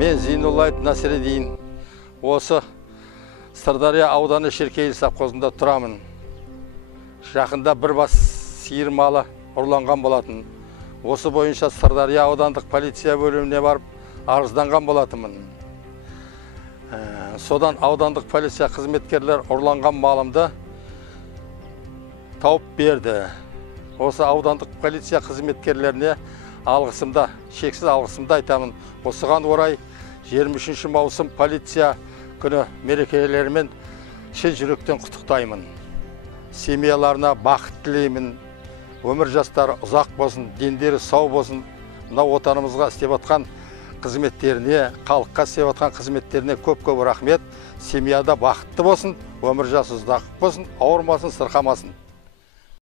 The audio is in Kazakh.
Мен Зейноллаев Насиреддин, осы Сырдария ауданы Шеркейлі совхозында тұрамын. Жақында бір бас сиыр малы ұрланған болатын. Осы бойынша Сырдария аудандық полиция бөліміне барып арызданған болатынмын. Содан аудандық полиция қызметкерлер ұрланған малымды тауып берді. Осы аудандық полиция қызметкерлеріне алғысымда, шексіз алғысымды айтамын. Осыған орай 23 маусым полиция күні мерекелерімен шын жүректен құттықтаймын. Семьяларына бақыт тілеймін. Өмір жастары ұзақ болсын, дендері сау болсын. Мынау отанымызға істеп жатқан қызметтеріне, халыққа істеп жатқан қызметтеріне көп-көп рахмет. Семьяда бақытты болсын, өмір жасы ұзақ болсын, ауырмасын, сырқамасын.